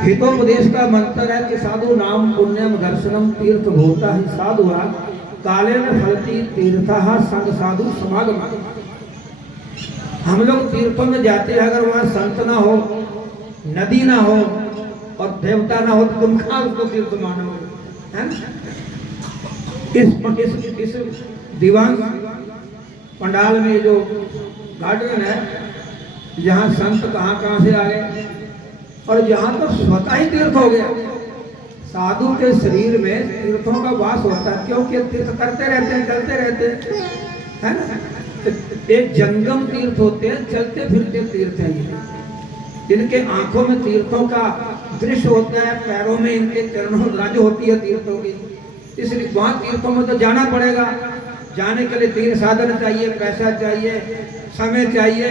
हितोपदेश का मंत्र है कि साधु नाम पुण्यम दर्शनम तीर्थ भूता ही साधुआ कालेन फलती तीर्थः संग साधु समागम। हम लोग तीर्थों में जाते हैं, अगर वहाँ संत ना हो, नदी ना हो और देवता ना हो तो तुम कहाँ उसको तीर्थ मानोगे, है ना? इस दीवान पंडाल में जो गार्डन है, यहाँ संत कहाँ से आए और यहाँ तो स्वतः ही तीर्थ हो गया। साधु के शरीर में तीर्थों का वास होता है, क्योंकि तीर्थ करते रहते हैं, चलते रहते हैं, है ना? एक जंगम तीर्थ होते हैं, चलते फिरते तीर्थ हैं ये। इनके आंखों में तीर्थों का दृश्य होता है, पैरों में इनके चरणों रज होती है तीर्थों की। इसलिए वहाँ तीर्थों में तो जाना पड़ेगा। जाने के लिए तीन साधन चाहिए, पैसा चाहिए, समय चाहिए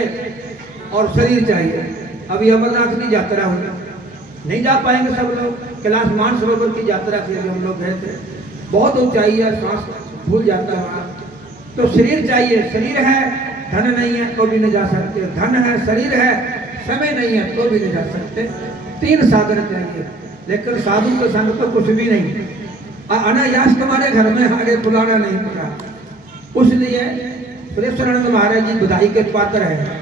और शरीर चाहिए। अभी अमरनाथ की यात्रा हुई, नहीं जा पाएंगे सब लोग। कैलाश मानसरोवर की यात्रा के लिए हम लोग गए थे, बहुत ऊंचाई है, सांस भूल जाता है वहाँ। तो शरीर चाहिए, शरीर है, धन नहीं है तो भी नहीं जा सकते, धन है, शरीर है, समय नहीं है तो भी नहीं जा सकते। तीन साधन चाहिए। लेकिन साधु के संग तो कुछ भी नहीं। अनायास तुम्हारे घर में आगे बुलाना नहीं पड़ा। उसलिए सुरेश्वरानंद महाराज जी बधाई के पात्र है।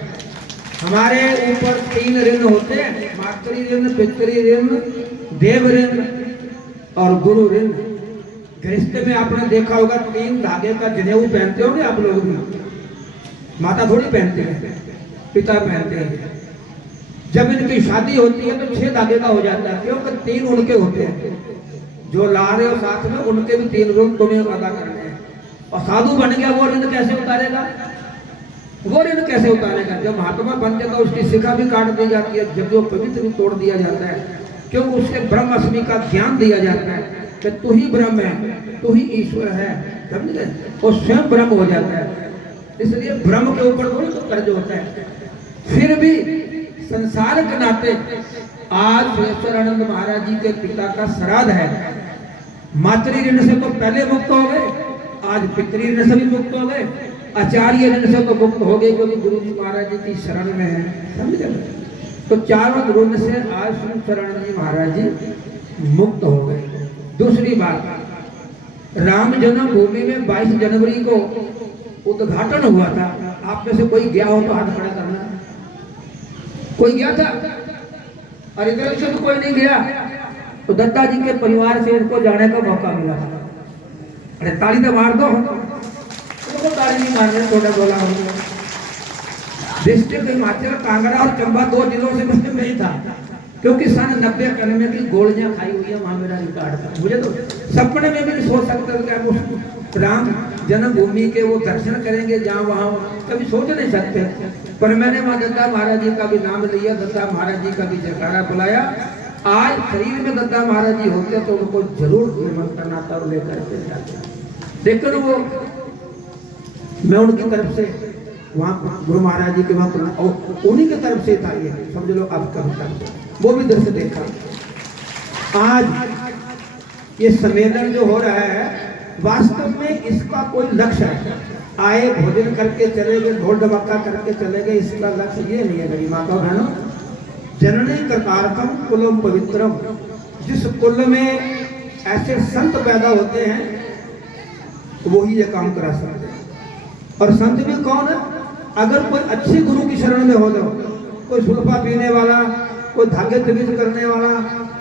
हमारे ऊपर तीन ऋण होते हैं, मातृ ऋण, पितृ ऋण, देव ऋण और गुरु ऋण। गृहस्थ में आपने देखा होगा तीन धागे का जनेऊ पहनते होंगे आप लोग भी। माता थोड़ी पहनते हैं, पिता पहनते हैं। जब इनकी शादी होती है तो 6 धागे का हो जाता है, क्योंकि 3 उनके होते हैं। जो ला रहे हो साथ में उनके भी 3 ऋण तुम्हें अदा करने हैं। और साधु बन गया वो ऋण कैसे उतारेगा? वो ऋण कैसे उतारेगा? जब महात्मा बन जाता है उसकी शिखा भी काट दी जाती है, जब वो पवित्र भी तोड़ दिया जाता है, क्योंकि उसके ब्रह्म अस्मि का ज्ञान दिया जाता है कि तू ही ब्रह्म है, तू ही ईश्वर है, समझ गए? वो स्वयं ब्रह्म हो जाता है। इसलिए ब्रह्म के ऊपर थोड़ी तो कर्ज होता है। फिर भी संसार के नाते आज सुरेश्वरानंद महाराज जी के पिता का श्राद्ध है। मातृ ऋण से तो पहले मुक्त हो गए, आज पितृ ऋण से भी मुक्त हो गए, आचार्य ऋण से तो मुक्त हो गए क्योंकि गुरु जी महाराज जी की शरण में है, समझ गए? तो चारों ऋण से आज सुरेश्वरानंद जी महाराज जी मुक्त हो गए। दूसरी बात, राम जन्मभूमि में 22 जनवरी को उद्घाटन हुआ था। आप में से कोई गया हो तो हाथ खड़ा करना। कोई गया था? और इधर से तो कोई नहीं गया। तो दत्ता जी के परिवार से इनको जाने का मौका मिला था। अरे ताली तो मार दो, तो ताली नहीं मार रहे, थोड़ा बोला हो। डिस्ट्रिक्ट हिमाचल, कांगड़ा और चंबा 2 जिलों से मुझे नहीं था, क्योंकि सन 90-91 की गोलियां खाई हुई है, वहां मेरा रिकॉर्ड था। मुझे तो सपने में भी नहीं सोच सकता कि आप राम जन्मभूमि के वो दर्शन करेंगे जहाँ वहाँ, कभी सोच नहीं सकते। पर मैंने वहाँ दत्ता महाराज जी का भी नाम लिया, दत्ता महाराज जी का भी जयकारा बुलाया। आज शरीर में दत्ता महाराज जी होते तो उनको जरूर निमंत्रण आता और लेकर के जाते। लेकिन वो मैं उनकी तरफ से वहाँ गुरु महाराज जी के वहाँ उन्हीं की तरफ से था, ये समझ लो आप कभी वो भी दृश्य देखा। आज ये सम्मेलन जो हो रहा है वास्तव में इसका कोई लक्ष्य है, आए भोजन करके चले गए, ढोल ढमाका करके चले गए, इसका लक्ष्य ये नहीं है। मेरी माता बहनों, जननी कृतार्थम कुलम पवित्रम, जिस कुल में ऐसे संत पैदा होते हैं वही ये काम करा सकते हैं। और संत भी कौन है? अगर कोई अच्छे गुरु की शरण में हो जाओ, कोई सुल्फा पीने वाला, कोई धागे तमीज करने वाला,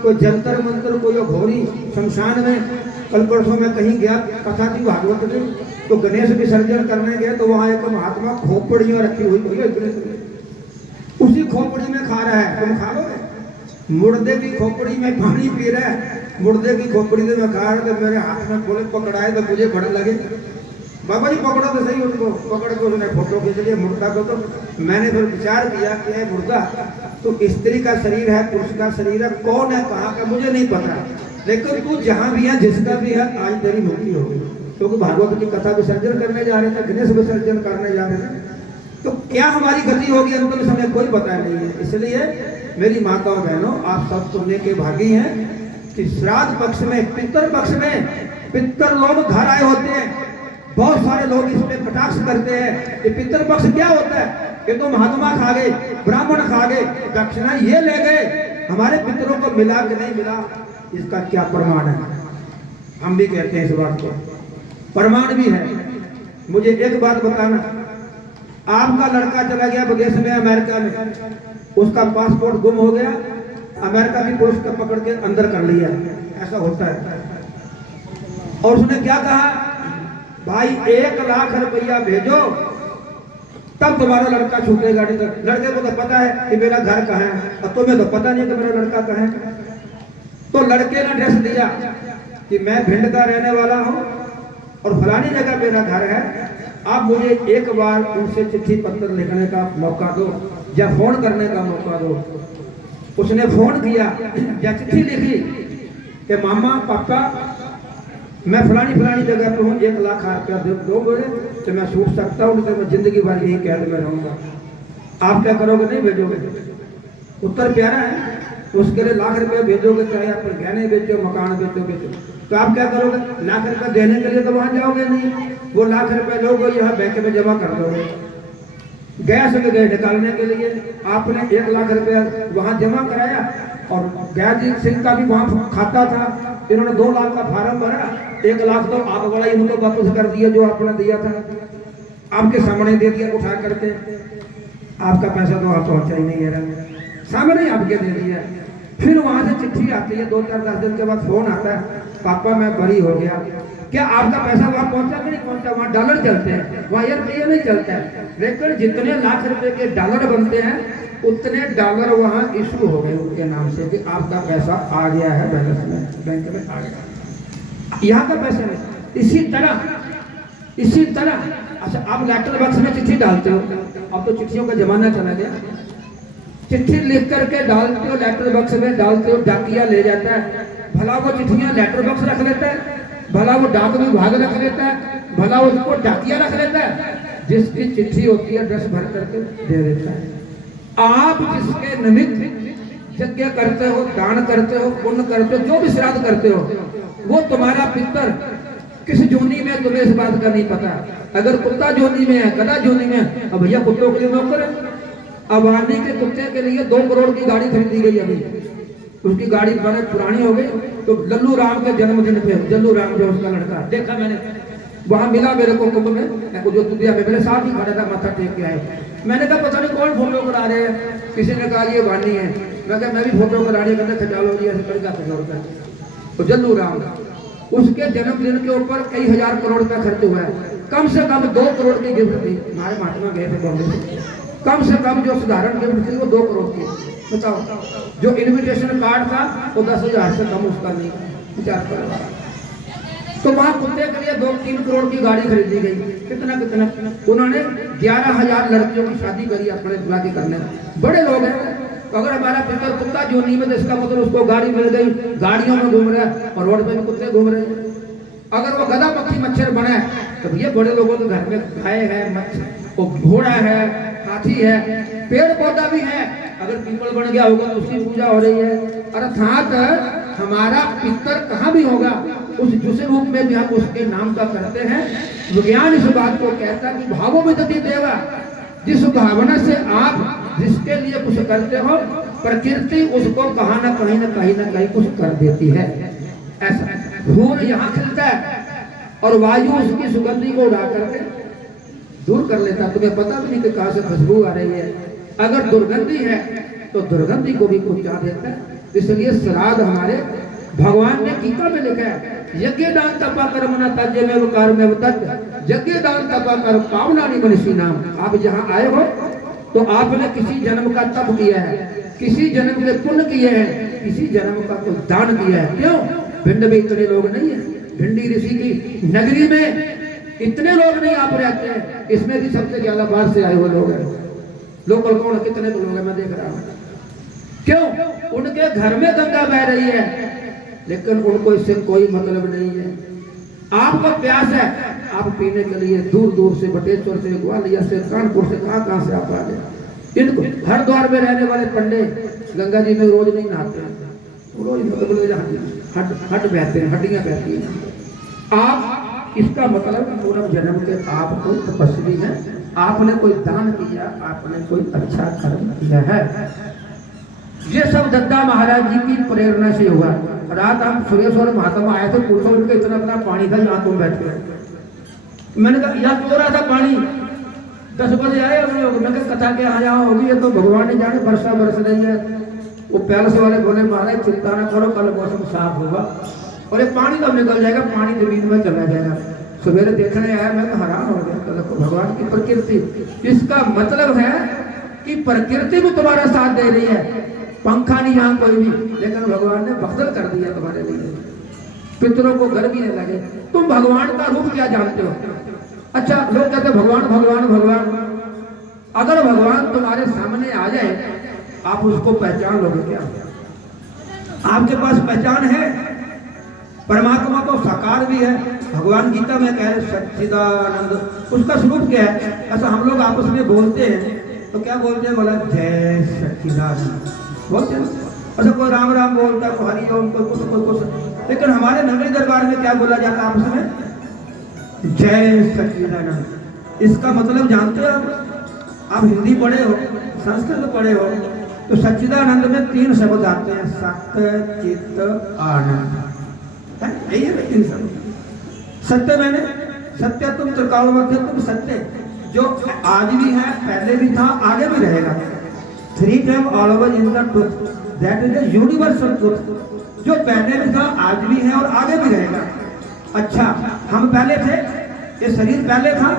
कोई जंतर मंत्र, कोई घोरी शमशान में। कल परसों में कहीं गया, कथा थी भागवत में, तो गणेश विसर्जन करने गया तो वहां एक महात्मा खोपड़ियां रखी हुई, उसी खोपड़ी में खा रहा है। तुम खा लोगे? मुर्दे की खोपड़ी में पानी पी रहा है, मुर्दे की खोपड़ी में खा रहा है। तो मेरे हाथ में बोले पकड़ाए तो मुझे बड़ा लगे, बाबा जी पकड़ो तो सही उसको। पकड़ के उसने फोटो खींच लिया मुर्दा को। तो मैंने फिर विचार किया कि है मुर्दा तो स्त्री का शरीर है, पुरुष का शरीर है, कौन है कहाँ का मुझे नहीं पता, लेकिन तू जहाँ भी है, जिसका भी है, आज तेरी मुक्ति होगी। क्योंकि भागवत की कथा विसर्जन करने जा रहे थे, गणेश विसर्जन करने जा रहे थे, तो क्या हमारी गति होगी अंतिम समय कोई पता नहीं है। इसलिए मेरी माताओं बहनों, आप सब सुनने के भागी हैं कि श्राद्ध पक्ष में, पितर पक्ष में पितर लोग घर आए होते हैं। बहुत सारे लोग इस पे कटाक्ष करते हैं कि पितर पक्ष क्या होता है? ये तो महात्मा खा गए, ब्राह्मण खा गए, दक्षिणा ये ले गए, हमारे पितरों को मिला कि नहीं मिला, इसका क्या प्रमाण है? हम भी कहते हैं इस बात को, प्रमाण भी है। मुझे एक बात बताना, आपका लड़का चला गया विदेश में, अमेरिका में, उसका पासपोर्ट गुम हो गया, अमेरिका की पुलिस को पकड़ के अंदर कर लिया, ऐसा होता है। और उसने क्या कहा, भाई 1 लाख रुपया भेजो तब तुम्हारा लड़का छूटेगा, नहीं तो। लड़के को तो पता है कि मेरा घर कहाँ है, और तुम्हें तो पता नहीं कि मेरा लड़का कहाँ है। तो लड़के ने ड्रेस दिया कि मैं भिंड का रहने वाला हूँ और फलानी जगह मेरा घर है, आप मुझे एक बार उनसे चिट्ठी पत्र लिखने का मौका दो या फोन करने का मौका दो। उसने फोन किया या चिट्ठी लिखी कि मामा पापा मैं फलानी जगह पे हूँ, 1 लाख रुपया दोगे तो मैं छूट सकता हूँ, तो मैं जिंदगी भर यही कैद में रहूंगा। आप क्या करोगे? नहीं भेजोगे? उत्तर प्यारा है। उसके लिए लाख रुपया भेजोगे, चाहे आप गहने बेचो, मकान बेचो, तो आप क्या करोगे? लाख रुपया देने के लिए तो वहां जाओगे नहीं, वो लाख रुपया लोगे यहाँ बैंक में जमा कर दोगे। गैस में गए निकालने के लिए आपने 1 लाख रुपया वहां जमा कराया, और गैस सिंह का भी वहां खाता था, इन्होंने 2 लाख का फार्म भरा, 1 लाख तो आप वाला ही उनको वापस कर दिया जो आपने दिया था, आपके सामने दे दिया उठा करके। आपका पैसा तो आप पहुंचा ही नहीं है, सामने आपके दे दिया। फिर वहां से चिट्ठी आती है, 2-4-10 दिन के बाद फोन आता है, पापा मैं बरी हो गया। क्या आपका पैसा वहां पहुंचा कि नहीं पहुंचा? वहां डॉलर चलते हैं, वहां रुपये नहीं चलता है। लेकिन जितने लाख रुपए के डॉलर बनते हैं उतने डॉलर वहां इशू हो गए उनके नाम से कि आपका पैसा आ गया है बैलेंस में, बैंक में आ गया। यहाँ का पैसा नहीं। इसी तरह अच्छा, आप लेटर बॉक्स में चिट्ठी डालते हो, अब तो चिट्ठियों का जमाना चला गया। चिट्ठी लिख करके डालते हो, लेटर बॉक्स में डालते हो, डाकिया ले जाता है। भला वो चिट्ठियां लेटर बॉक्स रख लेता है, भला वो डाक विभाग रख लेता है, भला उसको डाकिया रख लेता है। जिसकी चिट्ठी होती है ड्रेस भर करके दे देता है। आप जिसके निमित्त यज्ञ करते हो, दान करते हो, पुण्य करते हो, जो भी श्राद्ध करते हो, वो तुम्हारा पितर किस जोनी में तुम्हें इस बात का नहीं पता। अगर कुत्ता जोनी में है, गधा जोनी में है, अब भैया कुत्तों के लिए नौकर है। अबानी के कुत्ते के लिए 2 करोड़ की गाड़ी खरीदी गई अभी, उसकी गाड़ी बड़ी पुरानी हो गई। तो लल्लू राम के जन्मदिन पे, जल्लू राम जो उसका लड़का देखा मैंने, वहां मिला मेरे को कुंभ में, जो दुनिया में मेरे साथ ही खड़ा था, माथा टेक के आए। मैंने कहा पता नहीं कौन फोटो करा रहे हैं, किसी ने कहा ये वानी है, मैं कहा मैं भी फोटो करा रही हूँ, खचा लो जी, ऐसे का खचा। तो जल्लू राम, उसके जन्मदिन के ऊपर कई हजार करोड़ का खर्च हुआ है। कम से कम 2 करोड़ की गिफ्ट थी, हमारे महात्मा गए थे बॉम्बे से, कम से कम जो साधारण गिफ्ट थी वो 2 करोड़ की। बताओ, जो इन्विटेशन कार्ड था वो 10,000 से कम उसका नहीं, विचार करो। तो वहां कुत्ते के लिए 2-3 करोड़ की गाड़ी खरीदी गई। कितना उन्होंने 11,000 लड़कियों की शादी करी अपने बुला के करने। बड़े लोग हैं। तो अगर हमारा पितर कुत्ता जोनी में, इसका मतलब उसको गाड़ी मिल गई, गाड़ियों में घूम रहा है और रोड पे भी कुत्ते घूम रहे हैं। अगर वो गधा पक्षी मच्छर बना है तो ये बड़े लोगों के घर में गाय है, वो घोड़ा है, हाथी है, पेड़ पौधा भी है। अगर पीपल बन गया होगा तो उसकी पूजा हो रही है। अर्थात हमारा पितर कहाँ भी होगा, उस जिस रूप में भी हम उसके नाम का करते हैं। विज्ञान इस बात को कहता है कि भावों में दति देवा, जिस भावना से आप जिसके लिए कुछ करते हो, प्रकृति उसको कहीं ना कहीं कुछ कर देती है। ऐसा फूल यहाँ खिलता है और वायु उसकी सुगंधी को उड़ा करके दूर कर लेता, तुम्हें पता भी नहीं कि कहां से खुशबू आ रही है। अगर दुर्गंधी है तो दुर्गंधी को भी पहुंचा देता है। इसलिए श्राद्ध हमारे भगवान ने गीता में लिखा है, यज्ञ दान तपा कर्म न तज्य में वकार में तत्, यज्ञ दान तपा कर्म पावना नहीं मनुष्य नाम। आप जहाँ आए हो तो आपने किसी जन्म का तप किया है, किसी जन्म के पुण्य किए हैं, किसी जन्म का कोई दान किया है। क्यों? भिंड में इतने लोग नहीं है, भिंडी ऋषि की नगरी में इतने लोग नहीं आप रहते हैं। इसमें भी सबसे ज्यादा बाहर से आए हुए लोग हैं। लोकल कौन, कितने लोग हैं मैं देख रहा हूँ। क्यों? उनके घर में गंगा बह रही है, लेकिन उनको इससे कोई मतलब नहीं है। आपको प्यास है, आप पीने के लिए दूर दूर से, बटेश्वर से, ग्वालियर से, कानपुर से, कहाँ से आप आ गए। इनको हरिद्वार में रहने वाले पंडे गंगा जी में रोज नहीं नहाते हैं, रोज मतलब हट बहते हैं, हड्डियां बहती हैं। आप इसका मतलब पूर्व जन्म के आप कोई तपस्वी हैं, आपने कोई दान किया, आपने कोई अच्छा कर्म किया है। ये सब दद्दा महाराज जी की प्रेरणा से हुआ। रात हम सुरेश और महात्मा आए थे, पूछो उनके इतना इतना पानी था जहाँ तुम बैठे थे। मैंने कहा यहाँ तो रहा था पानी, 10 बजे आए हम लोग। मैं कहा कथा के यहाँ जहाँ होगी, ये तो भगवान ने जाने, वर्षा बरस रही है। वो पैलेस वाले बोले महाराज चिंता न करो, कल मौसम साफ होगा और ये पानी कब निकल जाएगा, पानी जमीन में चला जाएगा। सवेरे देखने आया, मैं तो हैरान हो गया। तो देखो भगवान की प्रकृति, इसका मतलब है कि प्रकृति भी तुम्हारा साथ दे रही है। पंखा नहीं यहाँ कोई भी, लेकिन भगवान ने बदल कर दिया तुम्हारे लिए। पितरों को गर्मी नहीं लगे। तुम भगवान का रूप क्या जानते हो? अच्छा, लोग कहते भगवान भगवान भगवान। अगर भगवान तुम्हारे सामने आ जाए, आप उसको पहचान लोगे क्या? आपके पास पहचान है? परमात्मा तो साकार भी है। भगवान गीता में कह रहे सच्चिदानंद, उसका स्वरूप क्या है? ऐसा हम लोग आपस में बोलते हैं तो क्या बोलते हैं? बोला जय सच्चिदानंद बोलते हैं। अच्छा, कोई राम राम बोलता है, कोई हरिओम, कोई कुछ। लेकिन हमारे नगरी दरबार में क्या बोला जाता है आपस में? जय सच्चिदानंद। इसका मतलब जानते हो आप हिंदी पढ़े हो, संस्कृत पढ़े हो, तो सच्चिदानंद में 3 शब्द आते हैं, सत्य चित्त आनंद। यही है 3 शब्द। सत्य मैंने सत्य तुम त्रिकालमध्य तुम सत्य, जो आज भी है, पहले भी था, आगे भी रहेगा। 3 time always in the truth, that is the universal truth. जो पहले भी था, आज भी है और आगे भी रहेगा। अच्छा, हम पहले थे, ये शरीर पहले था।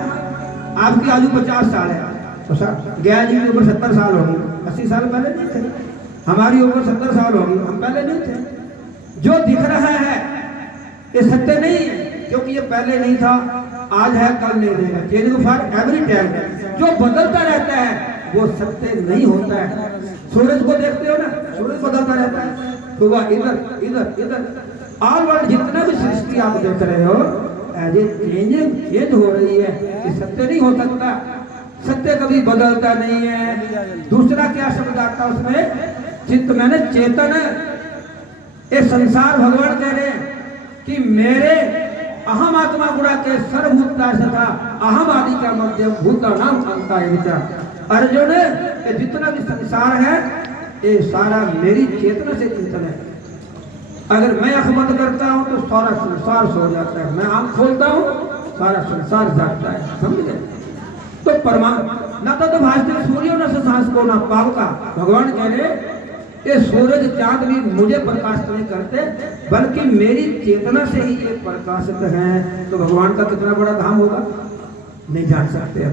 आपकी आयु 50 साल है, तो सर गया जी की उम्र 70 साल होगी। 80 साल पहले नहीं थे, हमारी उम्र 70 साल होगी, हम पहले नहीं थे। जो दिख रहा है ये सत्य नहीं है, क्योंकि ये पहले नहीं था, आज है, कल नहीं रहेगा। Change for every time. जो बदलता रहता है वो सत्य नहीं होता है। सूरज को देखते हो ना, सूरज बदलता रहता है, सुबह इधर इधर इधर। ऑल वर्ल्ड जितना भी सृष्टि आप देख रहे हो, एज ए चेंज हो रही है। ये सत्य नहीं हो सकता, सत्य कभी बदलता नहीं है। दूसरा क्या शब्द आता है उसमें? चित्त मैंने चेतन। ये संसार भगवान कह रहे हैं कि मेरे अहम आत्मा गुणा के सर्वभूता सथा अहम आदि का मध्यम भूता नाम अंता है विचार। अर्जुन, ये जितना भी संसार है ये सारा मेरी चेतना से चिंतन है। अगर मैं आंख बंद करता हूं तो सारा संसार सो जाता है, मैं आंख खोलता हूं सारा संसार जागता है। समझ गए? तो परमात्मा न तो भाषते सूर्य न सांस को न पाव का। भगवान कह रहे ये सूरज चांद भी मुझे प्रकाशित नहीं करते, बल्कि मेरी चेतना से ही ये प्रकाशित हैं। तो भगवान का कितना बड़ा धाम होगा, नहीं जान सकते।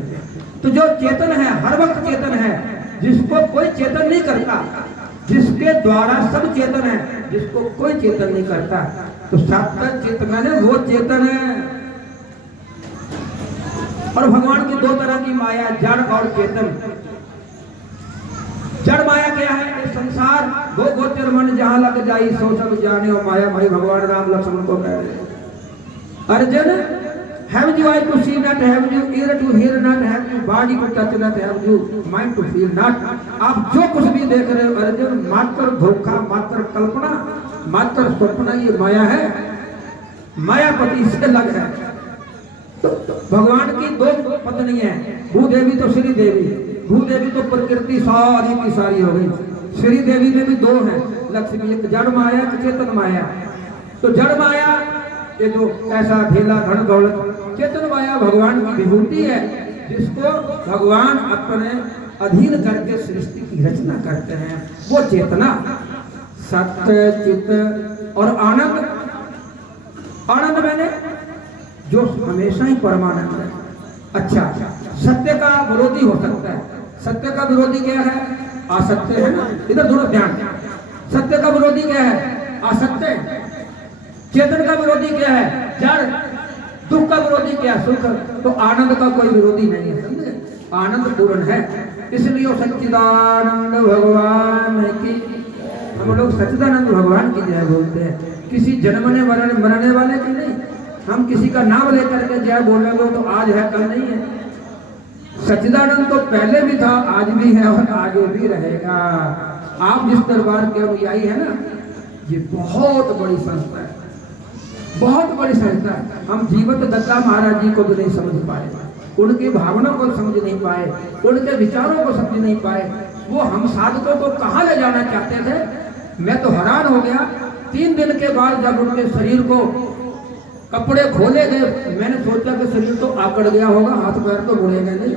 तो जो चेतन है, हर वक्त चेतन है, जिसको कोई चेतन नहीं करता, जिसके द्वारा सब चेतन है, जिसको कोई चेतन नहीं करता, तो सत्य चित्त मैंने वो चेतन है। और भगवान की 2 तरह की माया, जड़ और चेतन। जड़ माया क्या है? ये संसार गो गोचर मन जहां लग जाई सो सब जाने और माया भाई। भगवान राम लक्ष्मण को कह रहे Arjun, have you eye to see not, have you ear to hear not, have you body to touch not, have you mind to feel not। आप जो कुछ भी देख रहे हो अर्जुन, मात्र धोखा, मात्र कल्पना, मात्र स्वप्न, ये माया है। मायापति से लग है। तो भगवान की 2 पत्नी है, भूदेवी तो श्री देवी। भूदेवी तो प्रकृति सारी की सारी हो गई। श्री देवी में भी 2 हैं लक्ष्मी, एक जड़ माया, एक चेतन माया। तो जड़ माया ये जो ऐसा ढेला धन दौलत, चेतन माया भगवान की विभूति है, जिसको भगवान अपने अधीन करके सृष्टि की रचना करते हैं। वो चेतना सत्य चित्त और आनंद। आनंद मैंने जो हमेशा ही परमानंद है। अच्छा, सत्य का विरोधी हो सकता है। सत्य का विरोधी क्या है? असत्य है ना। इधर थोड़ा ध्यान। सत्य का विरोधी क्या है? असत्य। चेतन का विरोधी क्या है? जड़। दुख का विरोधी क्या है? सुख। तो आनंद का कोई विरोधी नहीं है, समझे? आनंद पूर्ण है। इसलिए सच्चिदानंद भगवान की, हम लोग सच्चिदानंद भगवान की जय बोलते हैं, किसी जन्मने मरने वाले की नहीं। हम किसी का नाम लेकर के जय बोलेंगे तो आज है कल नहीं है। सच्चिदानंद तो पहले भी था, आज भी है और आगे भी रहेगा। आप जिस दरबार के अनुयायी है ना, ये बहुत बड़ी संस्था है, बहुत बड़ी संस्था है। हम जीवत दत्ता महाराज जी को तो नहीं समझ पाए, उनकी भावना को समझ नहीं पाए, उनके विचारों को समझ नहीं पाए, वो हम साधकों को कहाँ ले जाना चाहते थे। मैं तो हैरान हो गया। 3 दिन के बाद जब उनके शरीर को कपड़े खोले गए, मैंने सोचा कि शरीर तो आकड़ गया होगा, हाथ पैर तो मुड़ेंगे नहीं।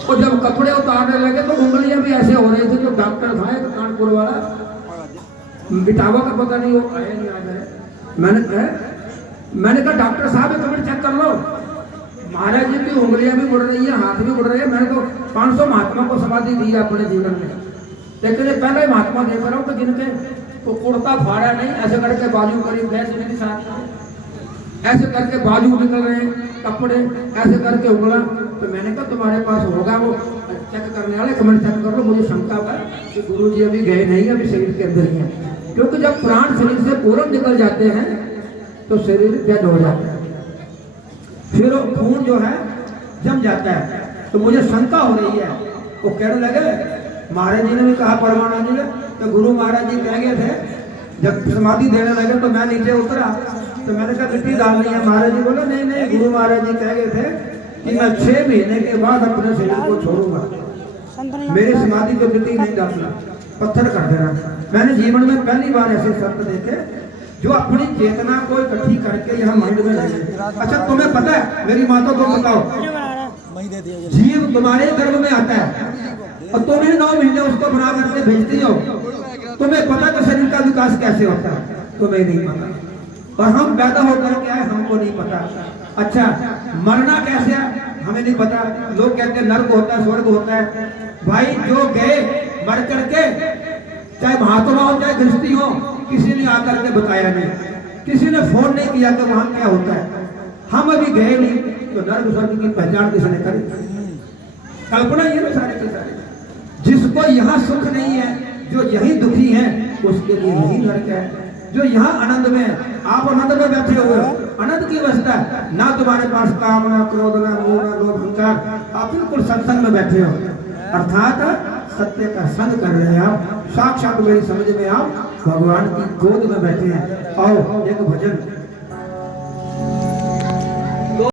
और जब कपड़े उतारने लगे तो उंगलियां भी ऐसे हो रही थी। जो डॉक्टर था एक कानपुर वाला, बिटावा का पता नहीं, वो आया नहीं आ गया। मैंने कहा डॉक्टर साहब एक मिनट चेक कर लो। महाराज जी की उंगलियां भी मुड़ रही है, हाथ भी मुड़ रहे हैं। मैंने तो 500 महात्मा को समाधि दी है अपने जीवन में, लेकिन ये पहले महात्मा देख रहा हूँ कि जिनके को कुर्ता फाड़ा नहीं, ऐसे करके बाजू करीब गैस मेरे साथ, ऐसे करके बाजू निकल रहे हैं, कपड़े ऐसे करके उंगला। तो मैंने कहा तुम्हारे पास होगा वो चेक करने वाले, कमेंट चेक कर लो। मुझे शंका है कि गुरु जी अभी गए नहीं, अभी शरीर के अंदर ही है, क्योंकि जब प्राण शरीर से पूर्ण निकल जाते हैं तो शरीर डेड हो जाता है, फिर खून जो है जम जाता है। तो मुझे शंका हो रही है। वो कहने लगे, महाराज जी ने भी कहा परमानंद जी ने, तो गुरु महाराज जी कह गए थे, जब समाधि देने लगे तो मैं नीचे उतरा, तो मैंने कहा मिट्टी डालनी है। महाराज जी बोले नहीं नहीं, गुरु महाराज जी कह गए थे कि मैं 6 महीने के बाद अपने शरीर को छोड़ूंगा, मेरी समाधि को मिट्टी नहीं डालना, पत्थर कर देना। मैंने जीवन में पहली बार ऐसे संत देखे जो अपनी चेतना को इकट्ठी करके यहाँ माइंड में लगे। अच्छा तुम्हें पता है, मेरी माता को बताओ, जीव तुम्हारे गर्भ में आता है और तुम्हें 9 महीने उसको बना करके भेजती हो। तुम्हें पता कि शरीर का विकास कैसे होता है? तुम्हें नहीं पता। और हम पैदा होकर के आए, हमको नहीं पता। अच्छा मरना कैसे है? हमें नहीं पता। लोग कहते हैं नर्क होता है, स्वर्ग होता है। भाई जो गए मर करके, चाहे महात्मा हो चाहे गृहस्थी हो, किसी ने आकर के बताया नहीं, किसी ने फोन नहीं किया कि वहां क्या होता है। हम अभी गए नहीं, तो नर्क स्वर्ग की पहचान किसने करी? कल्पना ये ना सारे के सारे। जिसको यहाँ सुख नहीं है, जो यही दुखी है, उसके लिए यही नर्क है। जो यहाँ आनंद में, आप आनंद में बैठे हुए हो, आनंद की अवस्था है, ना तुम्हारे पास काम, ना क्रोध, ना मोह, ना लोभ, अहंकार, आप बिल्कुल सत्संग में बैठे हो, अर्थात सत्य का संग कर रहे हैं आप। साक्षात मेरी समझ में आप भगवान की गोद में बैठे हैं। और एक भजन